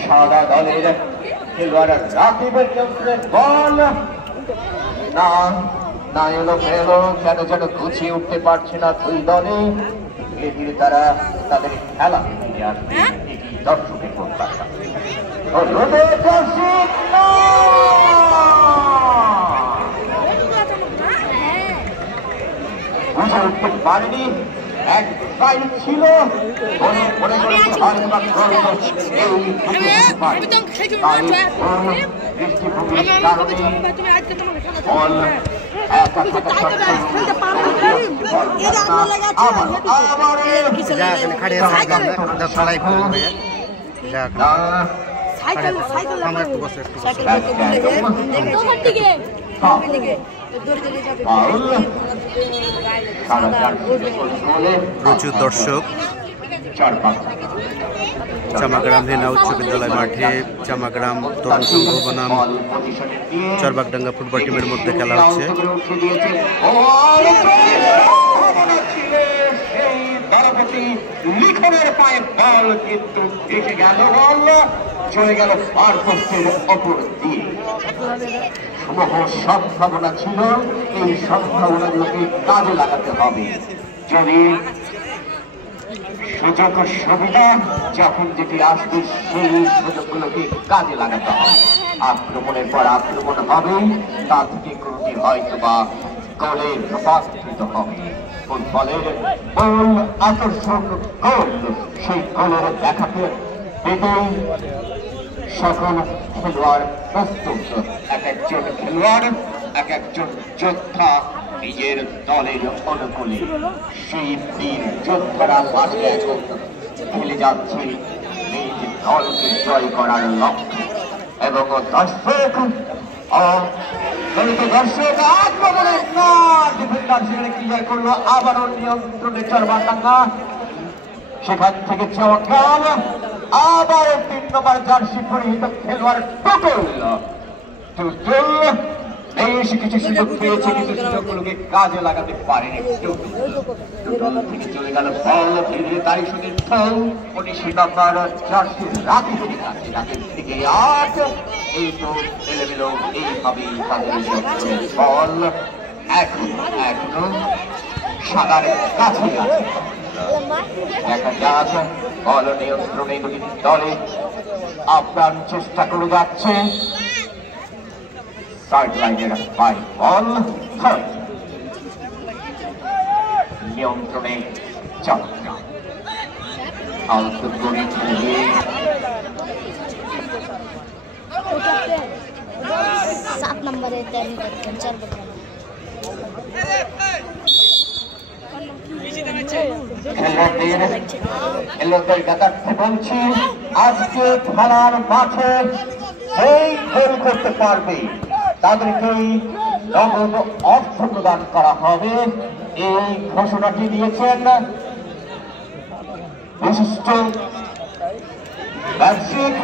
সাদা দলের খেলোয়াড় রাকিবের নিয়ন্ত্রণে বল না না এলো ফেলো কেন যেন গুছিয়ে উঠতে পারছে না দুই দলে। ধীরে ধীরে তারা তাদের খেলা ফিরে আসবে দর্শকের প্রত্যাশা। বুঝে উঠতে পারেনি এক সাইড ছিল মনে দৃষ্টিভঙ্গির কারণে প্রচুর দর্শক চামাগ্রাম হেনা উচ্চ বিদ্যালয় মাঠে চামাগ্রাম তরুণ সংঘ বনাম চরবাগডাঙ্গা ফুটবল টিমের মধ্যে খেলা হচ্ছে। লিখনের পায়ে বল কিন্তু এসে গেল, বল চলে গেল পার পোস্টের অপর দিয়ে। সম্ভাবনা ছিল, এই সম্ভাবনাগুলোকে কাজে লাগাতে হবে। যদি সুযোগ সুবিধা যখন যেটি আসবে সেই সুযোগগুলোকে কাজে লাগাতে হবে। আক্রমণের পর আক্রমণ হবে, তা থেকে কোনটি হয়তো বা গোলে রূপান্তরিত হবে। ফুটবলের মূল আকর্ষণ গোল, সেই গোলের দেখাতে পেতেই সকল খেলোয়াড় প্রস্তুত। এক একজন খেলোয়াড় এক একজন যোদ্ধা নিজের দলের অনুকূলে। সেই বীর যোদ্ধারা মাঠে এখন খেলে যাচ্ছে নিজ দলকে জয় করার লক্ষ্যে। এবং দর্শক আক্রমণের না ডিফেন্ডার সেখানে ক্লিয়ার করলো, আবারও নিয়ন্ত্রণে চরবাগডাঙ্গা। সেখান থেকে চমৎকার আবার 3 নম্বর জার্সি পরিহিত খেলোয়াড় টুটুল বেশ কিছু সুযোগ পেয়েছে, কিন্তু সুযোগগুলোকে কাজে লাগাতে পারেনি। টুটুল থেকে চলে গেল বল, ধীরে তারই সঙ্গে 19 নম্বর জার্সি রাকিবের কাছে। রাকিব থেকে 8 এই তো এলোমেলো এইভাবেই তাদের বল এখনো সাদার কাছে আছে। দেখা যাক বল নিয়ন্ত্রণে দুটি দলে আপ্রাণ চেষ্টা করে যাচ্ছে। সাইড লাইনের বাই বল নিয়ন্ত্রণে চমৎকার আলতো করে খেলে 7 নম্বরে বলছি আজকে খেলার মাঠে সেই গোল করতে পারবে তাদেরকেই নগদ অর্থ প্রদান করা হবে। এই ঘোষণাটি দিয়েছেন বিশিষ্ট ব্যবসায়িক